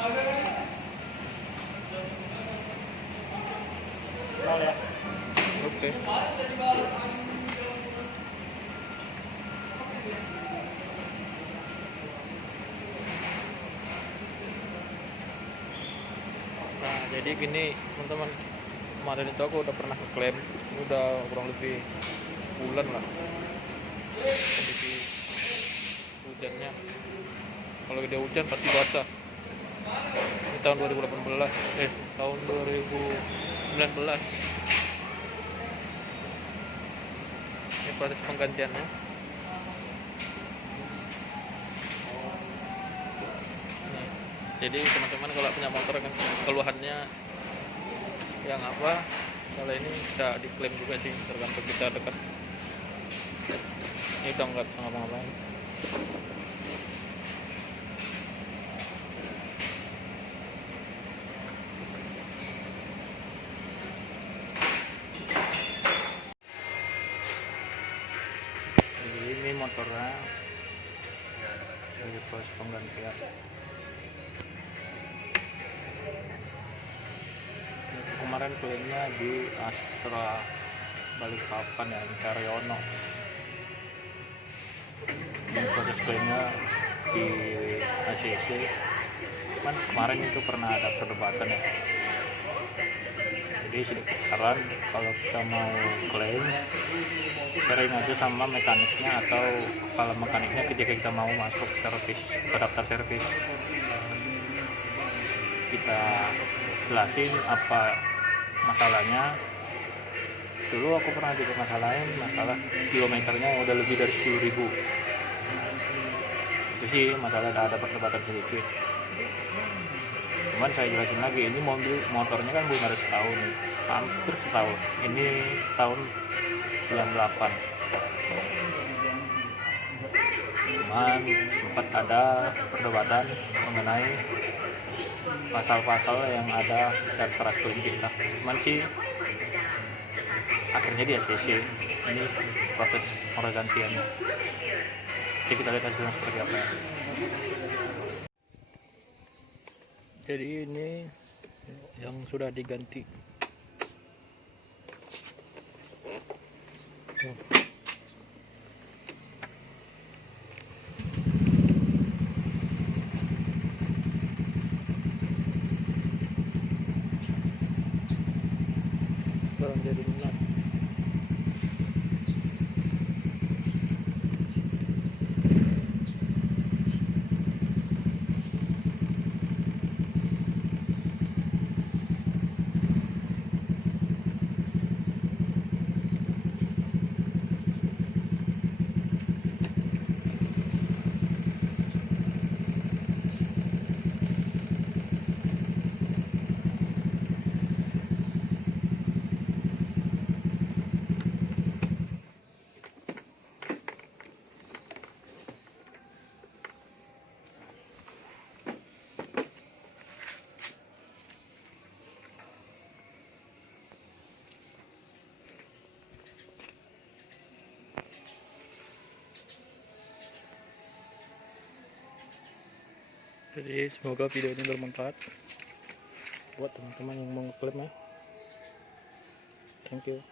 Nol ya. Oke. Nah, jadi gini teman-teman, kemarin itu aku udah pernah ngeklaim, ini udah kurang lebih bulan lah kondisi hujannya. Kalau dia hujan pasti basah. Ini tahun 2018, tahun 2019. Ini proses penggantiannya. Nih, jadi teman-teman kalau punya motor kan keluhannya yang apa, kalau ini bisa diklaim juga sih, tergantung kita dekat. Ini udah nggak ngapa-ngapain. Jadi ini motornya dari proses penggantian. Kemarin klaimnya di Astra Balikpapan ya, di Karyono. Dan proses klaimnya di ACC. Kan kemarin itu pernah ada perdebatan ya. Jadi sekarang kalau kita mau klaim, sharing aja sama mekaniknya atau kepala mekaniknya ketika kita mau masuk servis ke daftar servis. Kita jelasin apa masalahnya. Dulu aku pernah juga masalah kilometernya udah lebih dari 10.000. Itu sih masalah, ada perdebatan sedikit. Cuman saya jelasin lagi, ini motornya kan belum ada setahun, hampir setahun. Ini tahun 98. Cuman sempat ada perdebatan mengenai pasal-pasal yang ada dan keras kita. Cuman sih akhirnya di ACC. Ini proses penggantiannya. Jadi kita lihat hasilnya seperti apa ya. Jadi ini yang sudah diganti. Sekarang jadi minat. Jadi semoga video ini bermanfaat buat teman-teman yang mau ngeklaim ya. Thank you.